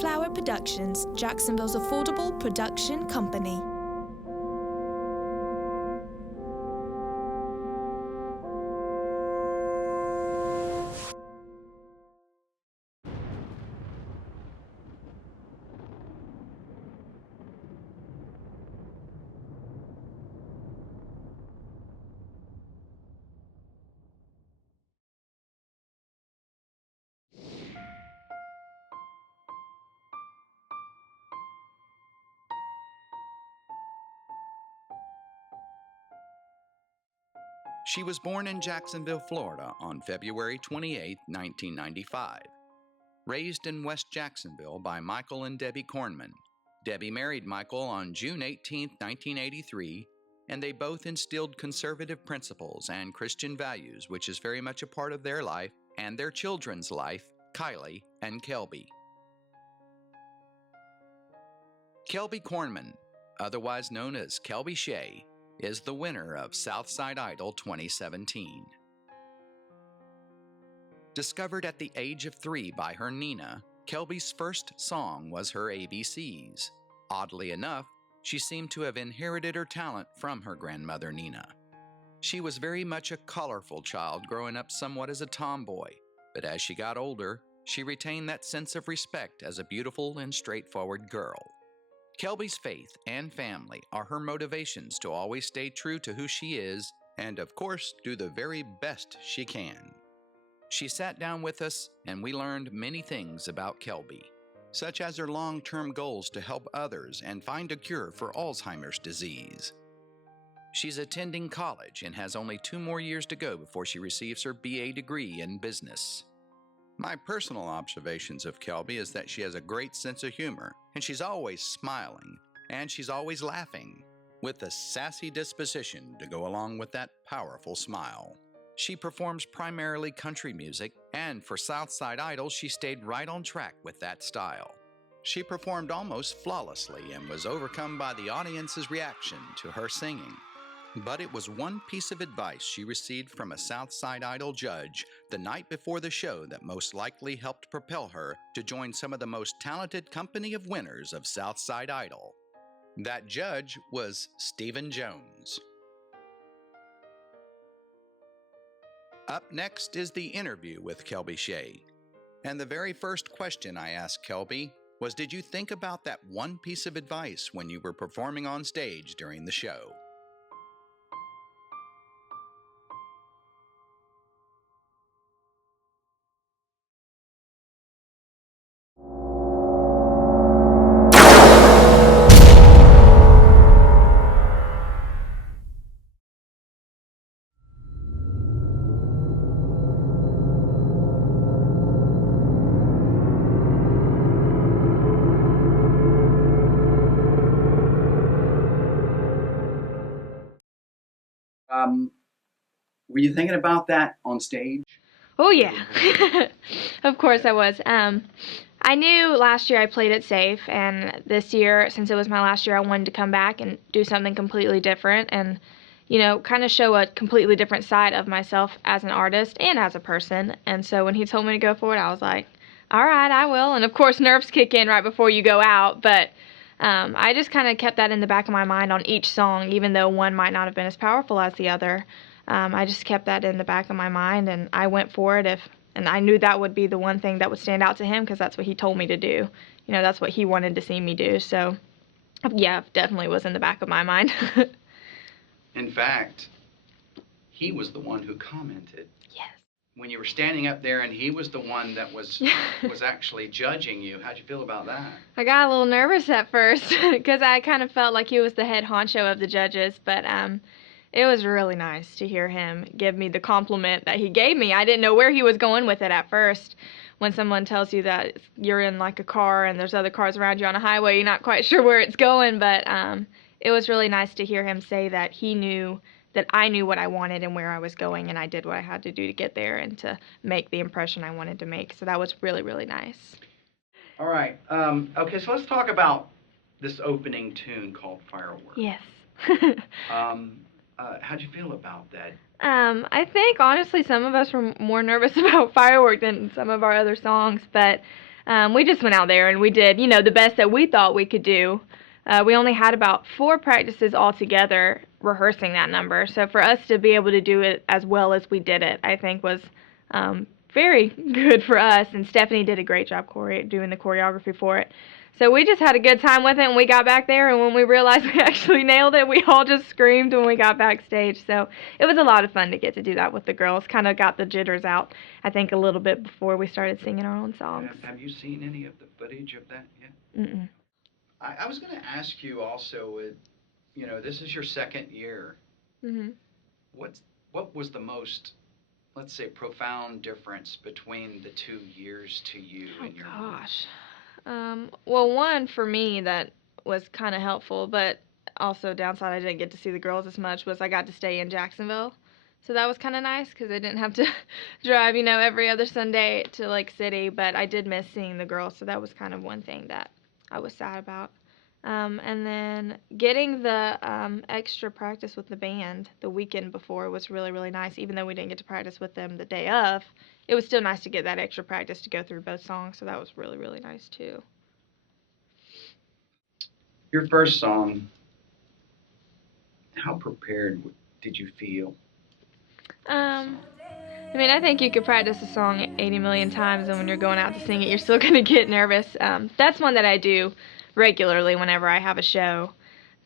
Flower Productions, Jacksonville's affordable production company. She was born in Jacksonville, Florida on February 28, 1995. Raised in West Jacksonville by Michael and Debbie Kornman. Debbie married Michael on June 18, 1983, and they both instilled conservative principles and Christian values, which is very much a part of their life and their children's life, Kylie and Kelby. Kelby Kornman, otherwise known as Kelby Shea, is the winner of Southside Idol 2017. Discovered at the age of 3 by her Nina, Kelby's first song was her ABCs. Oddly enough, she seemed to have inherited her talent from her grandmother Nina. She was very much a colorful child, growing up somewhat as a tomboy, but as she got older, she retained that sense of respect as a beautiful and straightforward girl. Kelby's faith and family are her motivations to always stay true to who she is and, of course, do the very best she can. She sat down with us and we learned many things about Kelby, such as her long-term goals to help others and find a cure for Alzheimer's disease. She's attending college and has only 2 more years to go before she receives her BA degree in business. My personal observations of Kelby is that she has a great sense of humor, and she's always smiling, and she's always laughing, with a sassy disposition to go along with that powerful smile. She performs primarily country music, and for Southside Idol, she stayed right on track with that style. She performed almost flawlessly and was overcome by the audience's reaction to her singing. But it was one piece of advice she received from a Southside Idol judge the night before the show that most likely helped propel her to join some of the most talented company of winners of Southside Idol. That judge was Stephen Jones. Up next is the interview with Kelby Shea. And the very first question I asked Kelby was, did you think about that one piece of advice when you were performing on stage during the show? Were you thinking about that on stage? Oh, yeah. Of course I was. I knew last year I played it safe, and this year, since it was my last year, I wanted to come back and do something completely different and, kind of show a completely different side of myself as an artist and as a person. And so when he told me to go for it, I was like, all right, I will. And, of course, nerves kick in right before you go out, but I just kind of kept that in the back of my mind on each song, even though one might not have been as powerful as the other. I just kept that in the back of my mind, and I went for it and I knew that would be the one thing that would stand out to him because that's what he told me to do. That's what he wanted to see me do. So, yeah, definitely was in the back of my mind. In fact, he was the one who commented. Yes. When you were standing up there and he was the one that was actually judging you, how'd you feel about that? I got a little nervous at first because I kind of felt like he was the head honcho of the judges, but it was really nice to hear him give me the compliment that he gave me. I didn't know where he was going with it at first. When someone tells you that you're in like a car and there's other cars around you on a highway, you're not quite sure where it's going, but it was really nice to hear him say that he knew that I knew what I wanted and where I was going, and I did what I had to do to get there and to make the impression I wanted to make. So that was really, really nice. All right. Okay, so let's talk about this opening tune called Fireworks. Yes. How'd you feel about that? I think, honestly, some of us were more nervous about Firework than some of our other songs, but We just went out there and we did, the best that we thought we could do. We only had about 4 practices altogether rehearsing that number. So for us to be able to do it as well as we did it, I think was very good for us. And Stephanie did a great job doing the choreography for it. So we just had a good time with it, and we got back there, and when we realized we actually nailed it, we all just screamed when we got backstage. So it was a lot of fun to get to do that with the girls. Kind of got the jitters out, I think, a little bit before we started singing our own songs. Have you seen any of the footage of that yet? Mm-mm. I was going to ask you also, this is your second year. Mm-hmm. What was the most, let's say, profound difference between the 2 years to you in your mind? Gosh. Well, one for me that was kind of helpful, but also downside I didn't get to see the girls as much, was I got to stay in Jacksonville. So that was kind of nice because I didn't have to drive, every other Sunday to Lake City, but I did miss seeing the girls, so that was kind of one thing that I was sad about. And then getting the extra practice with the band the weekend before was really, really nice. Even though we didn't get to practice with them the day of, it was still nice to get that extra practice to go through both songs, so that was really, really nice too. Your first song, how prepared did you feel? I think you could practice a song 80 million times, and when you're going out to sing it, you're still going to get nervous. That's one that I do regularly whenever I have a show.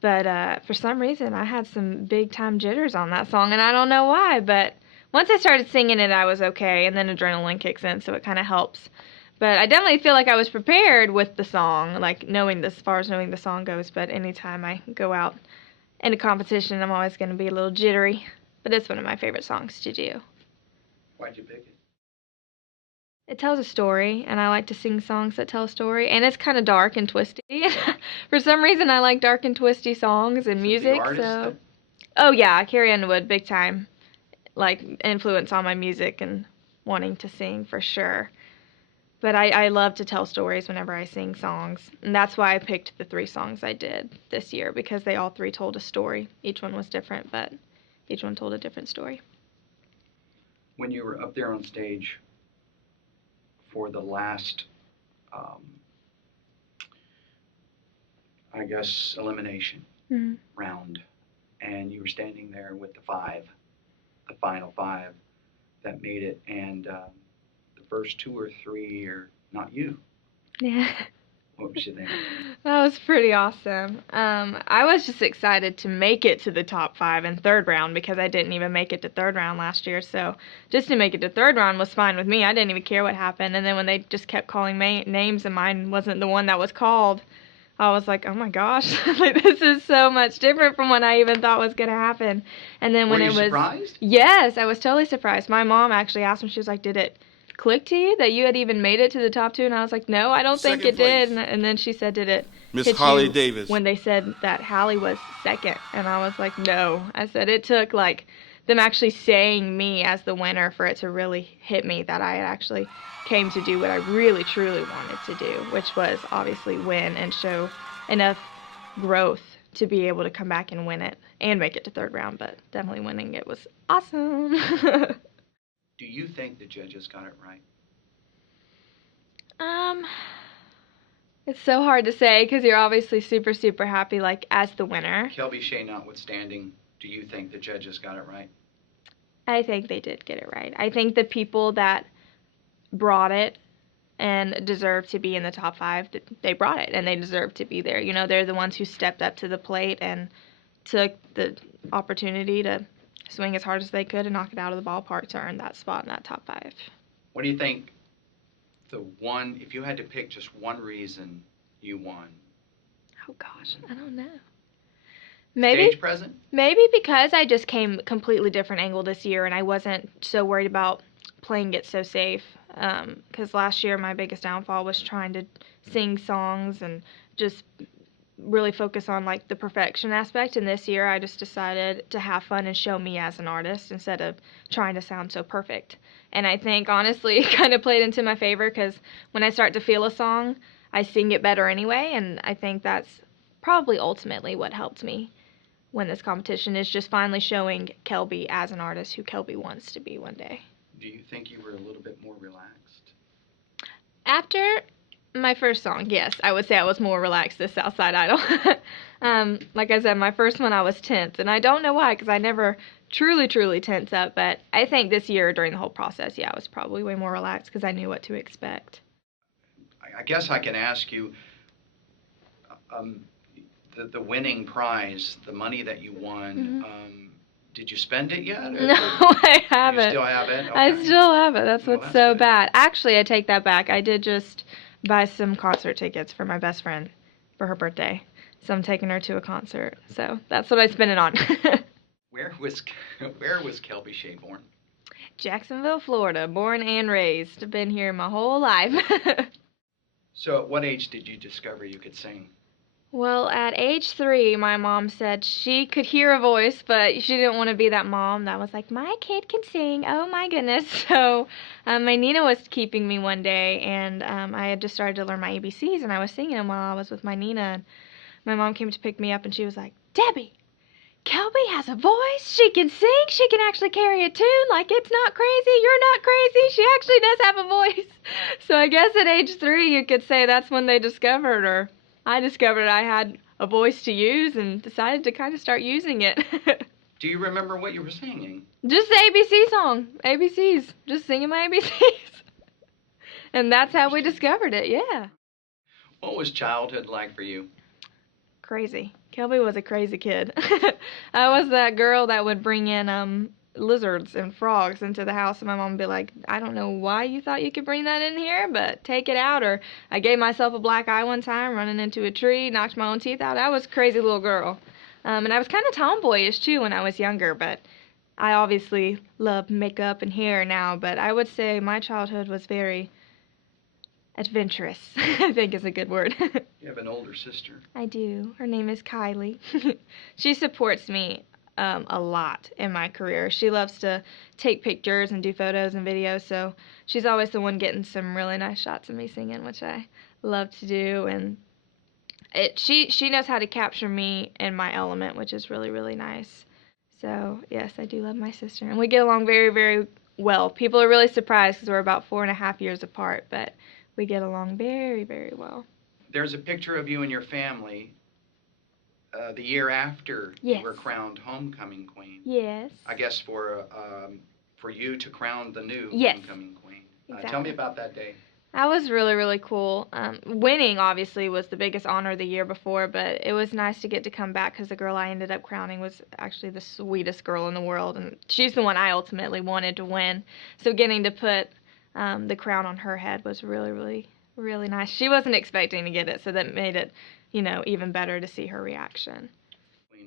But for some reason, I had some big-time jitters on that song, and I don't know why. But once I started singing it, I was okay, and then adrenaline kicks in, so it kind of helps. But I definitely feel like I was prepared with the song, like as far as knowing the song goes. But anytime I go out in a competition, I'm always going to be a little jittery. But it's one of my favorite songs to do. Why'd you pick it? It tells a story, and I like to sing songs that tell a story, and it's kind of dark and twisty. For some reason, I like dark and twisty songs and music. Oh yeah, Carrie Underwood, big time, influence on my music and wanting to sing for sure. But I love to tell stories whenever I sing songs, and that's why I picked the 3 songs I did this year, because they all 3 told a story. Each one was different, but each one told a different story. When you were up there on stage for the last, elimination round, and you were standing there with the final 5 that made it, and the first 2 or 3 are not you. Yeah. What was you thinking? That was pretty awesome. I was just excited to make it to the top 5 in 3rd round, because I didn't even make it to 3rd round last year. So just to make it to 3rd round was fine with me. I didn't even care what happened. And then when they just kept calling names and mine wasn't the one that was called, I was like, oh my gosh, this is so much different from what I even thought was going to happen. And then when Were you surprised? Yes, I was totally surprised. My mom actually asked me, she was like, did it click to you that you had even made it to the top 2? And I was like, no, I don't think it did. And then she said, did it Miss hit Holly you Davis when they said that Hallie was 2nd? And I was like, no. I said it took them actually saying me as the winner for it to really hit me that I had actually came to do what I really truly wanted to do, which was obviously win and show enough growth to be able to come back and win it and make it to 3rd round. But definitely winning it was awesome. Do you think the judges got it right? It's so hard to say because you're obviously super, super happy, as the winner. Kelby, Shea notwithstanding, do you think the judges got it right? I think they did get it right. I think the people that brought it and deserve to be in the top 5, they brought it, and they deserve to be there. They're the ones who stepped up to the plate and took the opportunity to swing as hard as they could and knock it out of the ballpark to earn that spot in that top 5. What do you think if you had to pick just one reason you won? Oh gosh, I don't know. Stage present? Maybe because I just came completely different angle this year, and I wasn't so worried about playing it so safe. Because last year my biggest downfall was trying to sing songs and just really focus on the perfection aspect, and this year I just decided to have fun and show me as an artist instead of trying to sound so perfect. And I think honestly it kind of played into my favor, because when I start to feel a song, I sing it better anyway, and I think that's probably ultimately what helped me win this competition, is just finally showing Kelby as an artist who Kelby wants to be one day. Do you think you were a little bit more relaxed? After My first song, yes. I would say I was more relaxed as Southside Idol. Like I said, my first one I was tense, and I don't know why, because I never truly tense up, but I think this year during the whole process, yeah, I was probably way more relaxed because I knew what to expect. I guess I can ask you, the winning prize, the money that you won, did you spend it yet? Or No, I haven't. You still have it? Okay. I still have it. That's Well, what's that's so good. bad. Actually, I take that back. I did just buy some concert tickets for my best friend for her birthday. So I'm taking her to a concert. So that's what I spent it on. Where was Kelby Shea born? Jacksonville, Florida. Born and raised. Been here my whole life. So at what age did you discover you could sing? Well, at age 3, my mom said she could hear a voice, but she didn't want to be that mom that was like, my kid can sing, oh my goodness. So my Nina was keeping me one day, and I had just started to learn my ABCs, and I was singing them while I was with my Nina. And my mom came to pick me up, and she was like, Debbie, Kelby has a voice. She can sing. She can actually carry a tune. Like, it's not crazy. You're not crazy. She actually does have a voice. So I guess at age 3, you could say that's when they discovered her. I discovered I had a voice to use and decided to kind of start using it. Do you remember what you were singing? Just the ABC song. ABCs. Just singing my ABCs. And that's how we discovered it, yeah. What was childhood like for you? Crazy. Kelby was a crazy kid. I was that girl that would bring in lizards and frogs into the house, and my mom would be like, I don't know why you thought you could bring that in here, but take it out. Or I gave myself a black eye one time running into a tree, knocked my own teeth out. I was a crazy little girl. And I was kind of tomboyish too when I was younger, but I obviously love makeup and hair now, but I would say my childhood was very adventurous, I think is a good word. You have an older sister. I do. Her name is Kylie. She supports me a lot in my career. She loves to take pictures and do photos and videos, so she's always the one getting some really nice shots of me singing, which I love to do. And she knows how to capture me in my element, which is really nice. So yes, I do love my sister, and we get along very well. People are really surprised because we're about 4.5 years apart, but we get along very well. There's a picture of you and your family the year after Yes. you were crowned homecoming queen. Yes. I guess for you to crown the new Yes. homecoming queen. Exactly. Tell me about that day. That was really cool. Winning, obviously, was the biggest honor the year before, but it was nice to get to come back because the girl I ended up crowning was actually the sweetest girl in the world, and she's the one I ultimately wanted to win. So getting to put the crown on her head was really nice. She wasn't expecting to get it, so that made it, even better to see her reaction.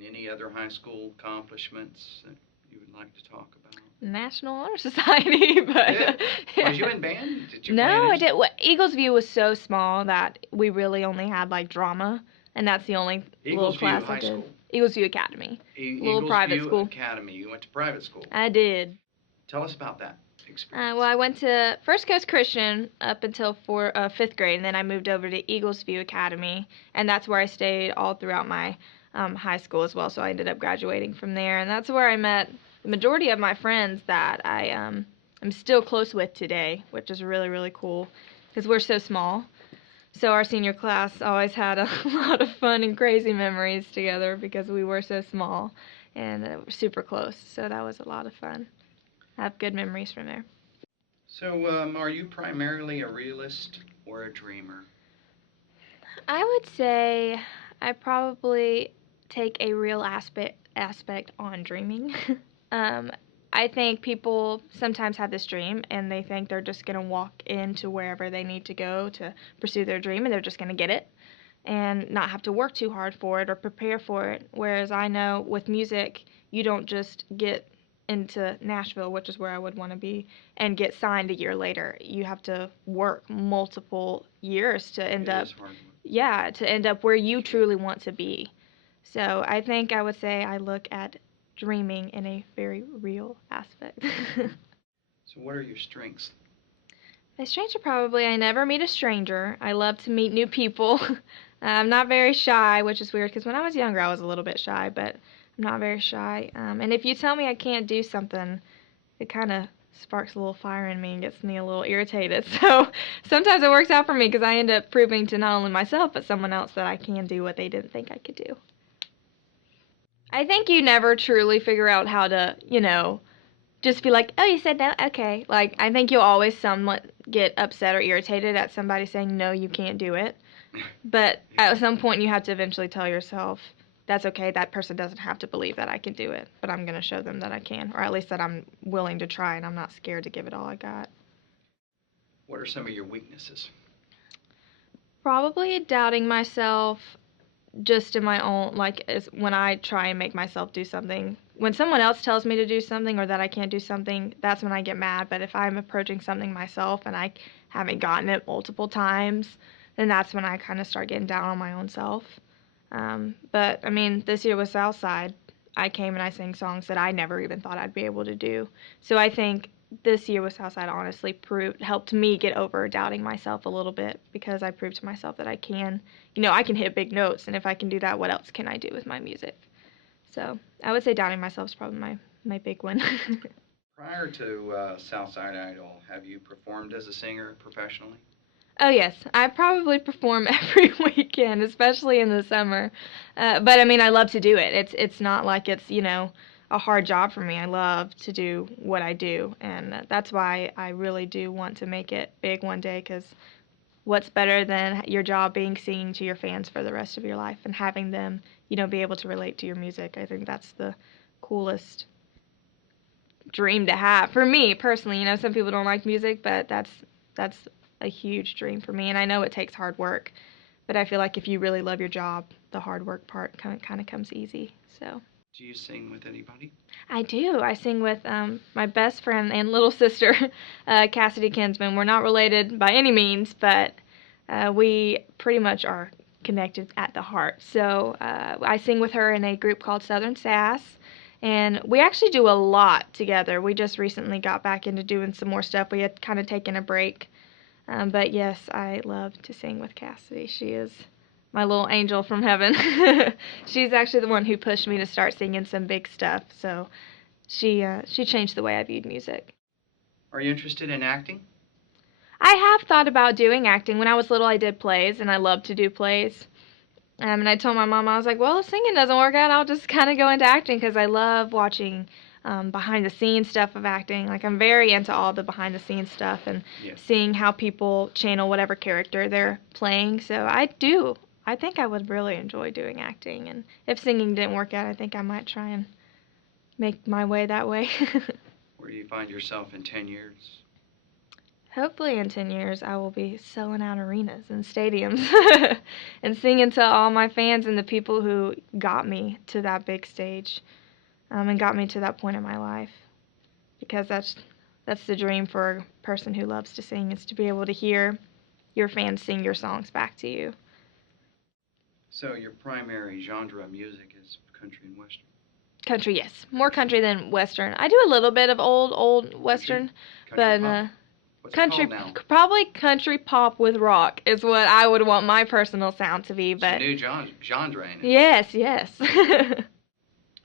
Any other high school accomplishments that you would like to talk about? National Honor Society, but Yeah. Was you in band? Did you no, play I did. Well, Eagles View was so small that we really only had like drama, and that's the only little class I did. Eagles View Academy, little private school. Academy. You went to private school. I did. Tell us about that experience. Well, I went to First Coast Christian up until 5th grade, and then I moved over to Eagles View Academy, and that's where I stayed all throughout my high school as well. So I ended up graduating from there, and that's where I met the majority of my friends that I am still close with today, which is really cool because we're so small. So our senior class always had a lot of fun and crazy memories together because we were so small and we're super close. So that was a lot of fun. I have good memories from there. So are you primarily a realist or a dreamer? I would say I probably take a real aspect on dreaming. I think people sometimes have this dream and they think they're just going to walk into wherever they need to go to pursue their dream and they're just going to get it and not have to work too hard for it or prepare for it. Whereas I know with music, you don't just get into Nashville, which is where I would want to be, and get signed a year later. You have to work multiple years to end up where you truly want to be. So I think I would say I look at dreaming in a very real aspect. So what are your strengths? My strengths are probably I never meet a stranger. I love to meet new people. I'm not very shy, which is weird because when I was younger I was a little bit shy, but I'm not very shy. And if you tell me I can't do something, it kind of sparks a little fire in me and gets me a little irritated. So sometimes it works out for me because I end up proving to not only myself but someone else that I can do what they didn't think I could do. I think you never truly figure out how to, just be like, oh, you said no? Okay. Like, I think you'll always somewhat get upset or irritated at somebody saying, no, you can't do it. But at some point, you have to eventually tell yourself, that's okay, that person doesn't have to believe that I can do it, but I'm going to show them that I can, or at least that I'm willing to try and I'm not scared to give it all I got. What are some of your weaknesses? Probably doubting myself just in my own, like, is when I try and make myself do something. When someone else tells me to do something or that I can't do something, that's when I get mad. But if I'm approaching something myself and I haven't gotten it multiple times, then that's when I kind of start getting down on my own self. But, I mean, this year with Southside, I came and I sang songs that I never even thought I'd be able to do. So I think this year with Southside honestly helped me get over doubting myself a little bit because I proved to myself that I can. I can hit big notes, and if I can do that, what else can I do with my music? So I would say doubting myself is probably my big one. Prior to Southside Idol, have you performed as a singer professionally? Oh, yes. I probably perform every weekend, especially in the summer. But, I mean, I love to do it. It's not like it's, a hard job for me. I love to do what I do, and that's why I really do want to make it big one day, because what's better than your job being singing to your fans for the rest of your life and having them, be able to relate to your music. I think that's the coolest dream to have. For me, personally, some people don't like music, but that's a huge dream for me, and I know it takes hard work, but I feel like if you really love your job, the hard work part kind of comes easy. So. Do you sing with anybody? I do. I sing with my best friend and little sister, Cassidy Kinsman. We're not related by any means, but we pretty much are connected at the heart. So I sing with her in a group called Southern Sass, and we actually do a lot together. We just recently got back into doing some more stuff. We had kind of taken a break. But yes, I love to sing with Cassidy. She is my little angel from heaven. She's actually the one who pushed me to start singing some big stuff. So she changed the way I viewed music. Are you interested in acting? I have thought about doing acting. When I was little, I did plays, and I loved to do plays. And I told my mom, I was like, well, if singing doesn't work out, I'll just kind of go into acting, because I love watching behind-the-scenes stuff of acting. Like, I'm very into all the behind-the-scenes stuff and seeing how people channel whatever character they're playing. So I think I would really enjoy doing acting. And if singing didn't work out, I think I might try and make my way that way. Where do you find yourself in 10 years? Hopefully in 10 years, I will be selling out arenas and stadiums and singing to all my fans and the people who got me to that big stage. And got me to that point in my life, because that's the dream for a person who loves to sing, is to be able to hear your fans sing your songs back to you. So your primary genre of music is country and western? Country, yes. More country than western. I do a little bit of old western, country but pop? What's country, it called now? probably country pop with rock is what I would want my personal sound to be. But it's a new genre, ain't it? Yes.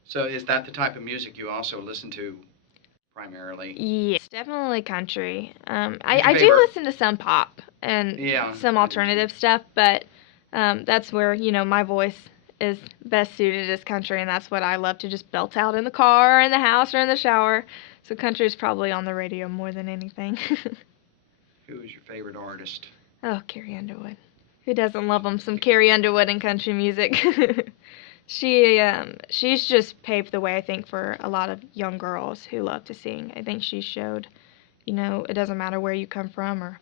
So is that the type of music you also listen to primarily? Yes, definitely country. I do listen to some pop and some alternative stuff, but that's where, my voice is best suited as country, and that's what I love to just belt out in the car, or in the house, or in the shower. So country is probably on the radio more than anything. Who is your favorite artist? Oh, Carrie Underwood. Who doesn't love some Carrie Underwood in country music? She's just paved the way, I think, for a lot of young girls who love to sing. I think she showed, it doesn't matter where you come from or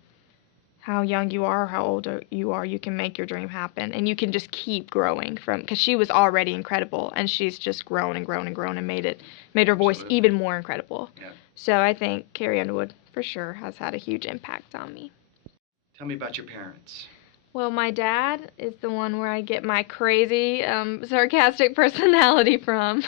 how young you are or how old you are, you can make your dream happen, and you can just keep growing because she was already incredible, and she's just grown and grown and grown and made her voice even more incredible. Yeah. So I think Carrie Underwood for sure has had a huge impact on me. Tell me about your parents. Well, my dad is the one where I get my crazy, sarcastic personality from.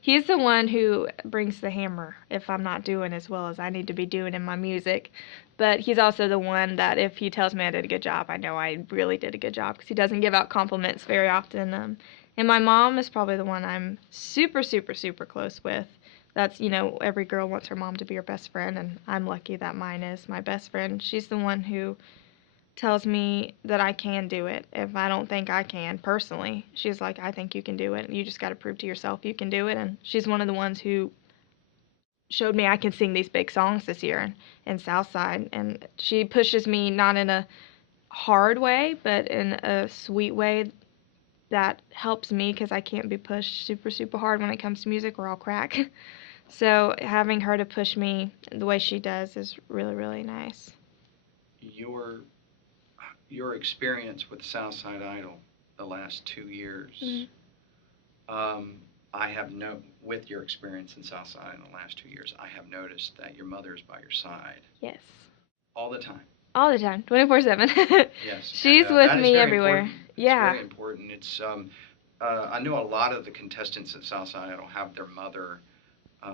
He's the one who brings the hammer if I'm not doing as well as I need to be doing in my music. But he's also the one that if he tells me I did a good job, I know I really did a good job, because he doesn't give out compliments very often. And my mom is probably the one I'm super, super, super close with. that's, every girl wants her mom to be her best friend, and I'm lucky that mine is my best friend. She's the one who tells me that I can do it if I don't think I can personally. She's like, I think you can do it. You just got to prove to yourself you can do it. And she's one of the ones who showed me I can sing these big songs this year in Southside. And she pushes me not in a hard way, but in a sweet way that helps me because I can't be pushed super, super hard when it comes to music or I'll crack. So having her to push me the way she does is really, really nice. Your experience with Southside Idol the last 2 years, with your experience in Southside in the last 2 years, I have noticed that your mother is by your side. Yes. All the time. All the time, 24/7. Yes. She's with me everywhere. Important. Yeah. It's very important. It's I know a lot of the contestants at Southside Idol have their mother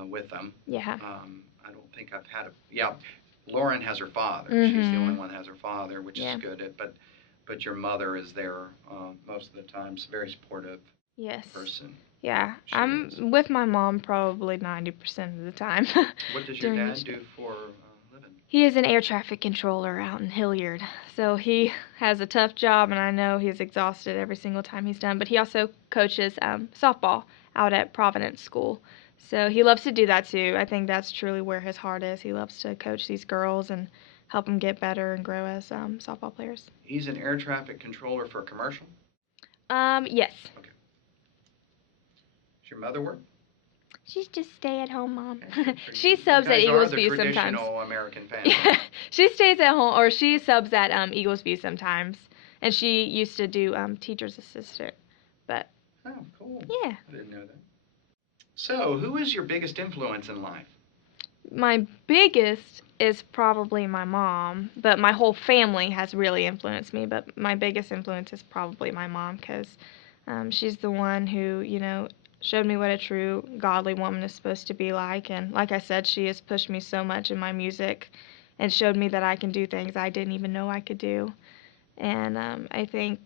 with them. Yeah. I don't think I've had Lauren has her father. She's the only one that has her father, which is good. But your mother is there most of the time. She's a very supportive person. Yeah. I'm with my mom probably 90% of the time. What does your dad do for a living? He is an air traffic controller out in Hilliard. So he has a tough job, and I know he's exhausted every single time he's done. But he also coaches softball out at Providence School. So he loves to do that too. I think that's truly where his heart is. He loves to coach these girls and help them get better and grow as softball players. He's an air traffic controller for a commercial? Yes. Okay. Does your mother work? She's just stay-at-home mom. Okay, She subs at Eagles View sometimes. Traditional American family. Yeah, she stays at home, or she subs at Eagles View sometimes. And she used to do teacher's assistant. But Oh, cool. yeah. I didn't know that. So, who is your biggest influence in life? My biggest is probably my mom, but my whole family has really influenced me. But my biggest influence is probably my mom, because she's the one who, showed me what a true godly woman is supposed to be like. And like I said, she has pushed me so much in my music and showed me that I can do things I didn't even know I could do. And I think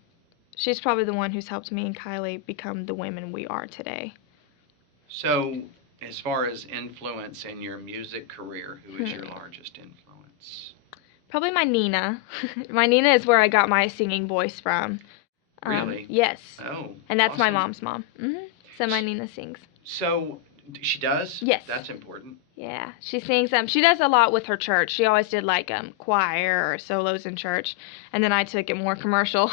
she's probably the one who's helped me and Kylie become the women we are today. So, as far as influence in your music career, who is your largest influence? Probably my Nina. My Nina is where I got my singing voice from. Really? Yes. Oh, and that's my awesome. mom's mom. So my Nina sings. So, she does? Yes. That's important. Yeah, she sings. She does a lot with her church. She always did like choir or solos in church, and then I took it more commercial.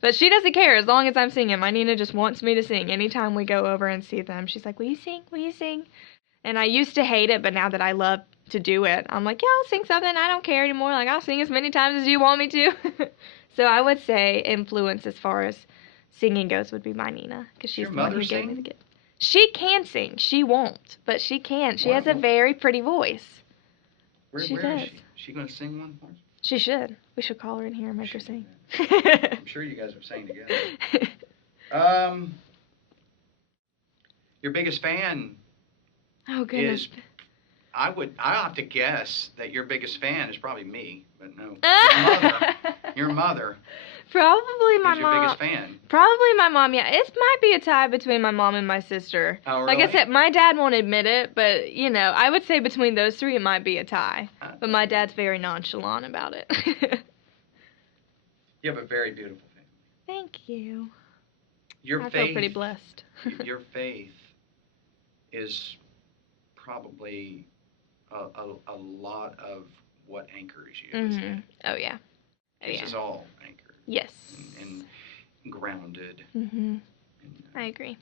But she doesn't care as long as I'm singing. My Nina just wants me to sing. Anytime we go over and see them, she's like, "Will you sing? Will you sing?" And I used to hate it, but now that I love to do it, I'm like, "Yeah, I'll sing something. I don't care anymore. Like, I'll sing as many times as you want me to." So I would say influence as far as singing goes would be my Nina, because she's the one who gave me the gift. She can sing. She won't, but she can. She has a very pretty voice. Where does. is she? Is she going to sing one for us? She should. We should call her in here and make her sing. I'm sure you guys are singing together. Your biggest fan Oh, goodness. is, I'll have to guess that your biggest fan is probably me, but no. Your mother. Probably my Who's mom. your biggest fan? Probably my mom, yeah. It might be a tie between my mom and my sister. Oh, Like I really? said, my dad won't admit it, but, I would say between those three it might be a tie. But my dad's very nonchalant about it. You have a very beautiful family. Thank you. I feel pretty blessed. Your faith is probably a lot of what anchors you. Isn't it? Oh, yeah. This is all anchored. Yes. And grounded. I agree.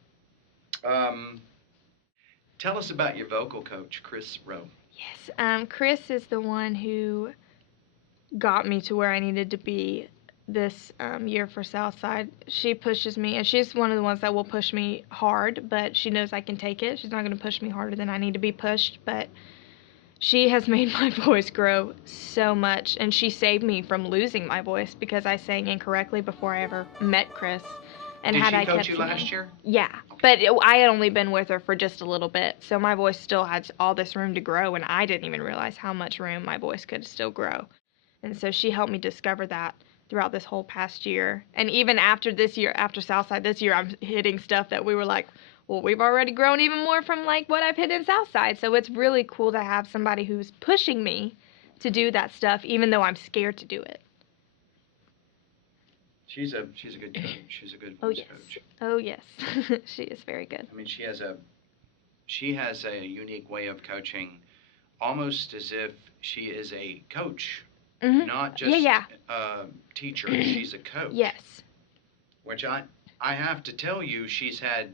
Tell us about your vocal coach, Chris Rowe. Yes. Chris is the one who got me to where I needed to be this year for Southside. She pushes me, and she's one of the ones that will push me hard, but she knows I can take it. She's not going to push me harder than I need to be pushed, but she has made my voice grow so much, and she saved me from losing my voice because I sang incorrectly before I ever met Chris. And Did had she I coach kept you singing, last year? Yeah, but I had only been with her for just a little bit, so my voice still had all this room to grow, and I didn't even realize how much room my voice could still grow. And so she helped me discover that throughout this whole past year. And even after this year, after Southside this year, I'm hitting stuff that we were like, well, we've already grown even more from like what I've hit in Southside. So it's really cool to have somebody who's pushing me to do that stuff, even though I'm scared to do it. She's a good coach. She's a good Oh voice yes. coach. Oh yes. She is very good. I mean, she has a unique way of coaching, almost as if she is a coach, not just a teacher. She's a coach. Yes. Which I have to tell you, she's had,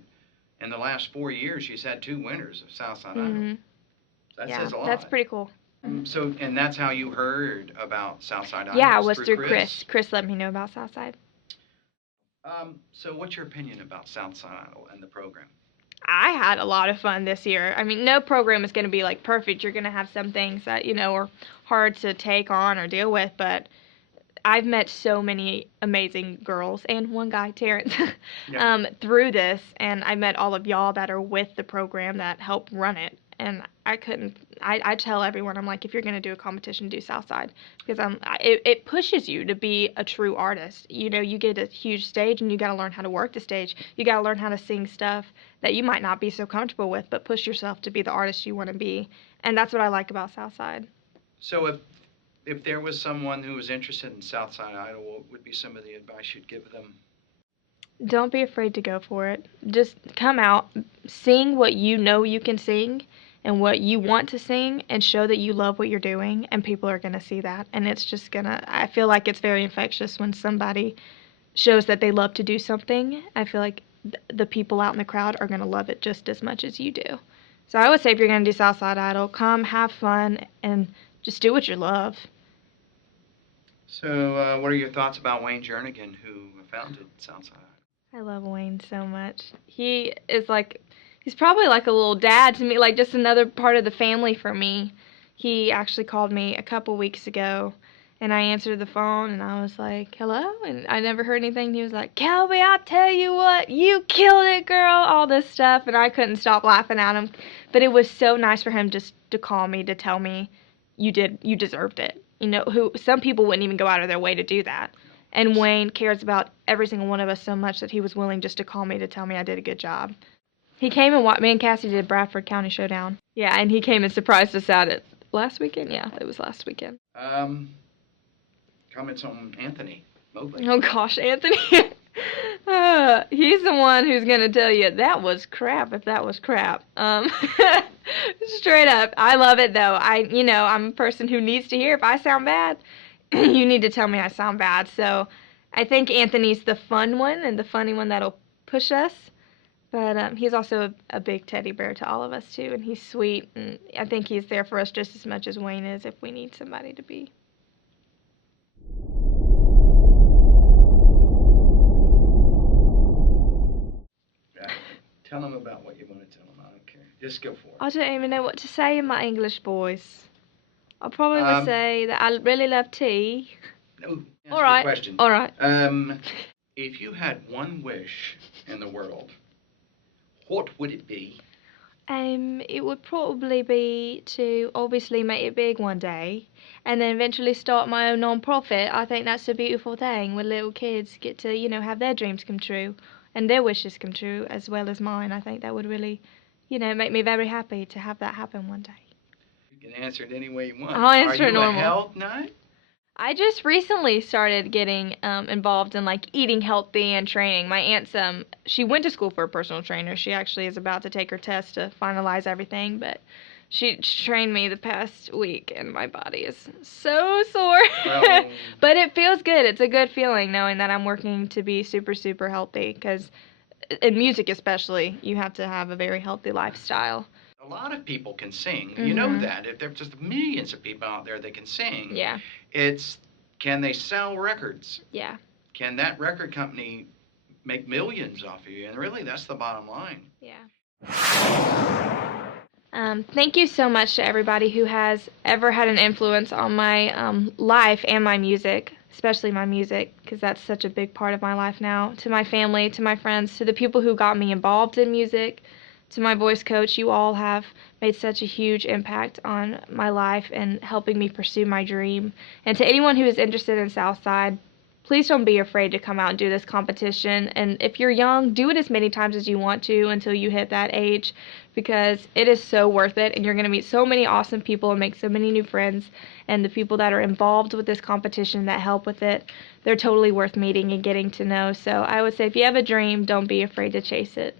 in the last 4 years, she's had 2 winners of Southside Idol. That says a lot. That's pretty cool. So, and that's how you heard about Southside Idol? Yeah, it was through Chris. Chris let me know about Southside. So what's your opinion about Southside Idol and the program? I had a lot of fun this year. I mean, no program is going to be like perfect. You're going to have some things that, you know, are hard to take on or deal with, but I've met so many amazing girls and one guy, Terrence, through this, and I met all of y'all that are with the program that help run it. And I tell everyone, I'm like, if you're going to do a competition, do Southside, because it pushes you to be a true artist. You know, you get a huge stage and you got to learn how to work the stage. You got to learn how to sing stuff that you might not be so comfortable with, but push yourself to be the artist you want to be. And that's what I like about Southside. So if there was someone who was interested in Southside Idol, what would be some of the advice you'd give them? Don't be afraid to go for it. Just come out, sing what you know you can sing and what you want to sing, and show that you love what you're doing, and people are going to see that. And it's just going to, I feel like it's very infectious when somebody shows that they love to do something. I feel like the people out in the crowd are going to love it just as much as you do. So I would say if you're going to do Southside Idol, come, have fun, and just do what you love. So what are your thoughts about Wayne Jernigan, who founded Southside? I love Wayne so much. He is like, he's probably like a little dad to me, like just another part of the family for me. He actually called me a couple weeks ago, and I answered the phone, and I was like, hello? And I never heard anything. He was like, Kelby, I'll tell you what, you killed it, girl, all this stuff, and I couldn't stop laughing at him. But it was so nice for him just to call me, to tell me, you deserved it. You know, some people wouldn't even go out of their way to do that. And Wayne cares about every single one of us so much that he was willing just to call me to tell me I did a good job. He came and me and Cassie did Bradford County Showdown. Yeah, and he came and surprised us out at last weekend. Yeah, it was last weekend. Comments on Anthony Mobley. Oh gosh, Anthony. He's the one who's gonna tell you that was crap if that was crap. Straight up. I love it though. I'm a person who needs to hear if I sound bad. You need to tell me I sound bad. So I think Anthony's the fun one and the funny one that'll push us. But he's also a big teddy bear to all of us too, and he's sweet, and I think he's there for us just as much as Wayne is if we need somebody to be. Tell them about what you want to tell them. I don't care. Just go for it. I don't even know what to say in my English voice. I probably would say that I really love tea. No, all right. Question. All right. If you had one wish in the world, what would it be? It would probably be to obviously make it big one day, and then eventually start my own non-profit. I think that's a beautiful thing when little kids get to, have their dreams come true, and their wishes come true as well as mine. I think that would really, make me very happy to have that happen one day. You can answer it any way you want. I'll answer it normal. Are you a health nut? I just recently started getting involved in like eating healthy and training. My aunt's she went to school for a personal trainer. She actually is about to take her test to finalize everything, but she trained me the past week and my body is so sore. Well, but it feels good. It's a good feeling knowing that I'm working to be super, super healthy, because in music especially, you have to have a very healthy lifestyle. A lot of people can sing. Mm-hmm. You know that. If there's just millions of people out there that can sing. Yeah. It's, can they sell records? Yeah. Can that record company make millions off of you? And really, that's the bottom line. Yeah. Thank you so much to everybody who has ever had an influence on my life and my music, especially my music, because that's such a big part of my life now. To my family, to my friends, to the people who got me involved in music, to my voice coach, you all have made such a huge impact on my life and helping me pursue my dream. And to anyone who is interested in Southside, please please don't be afraid to come out and do this competition. And if you're young, do it as many times as you want to until you hit that age, because it is so worth it, and you're going to meet so many awesome people and make so many new friends. And the people that are involved with this competition that help with it, they're totally worth meeting and getting to know. So I would say if you have a dream, don't be afraid to chase it.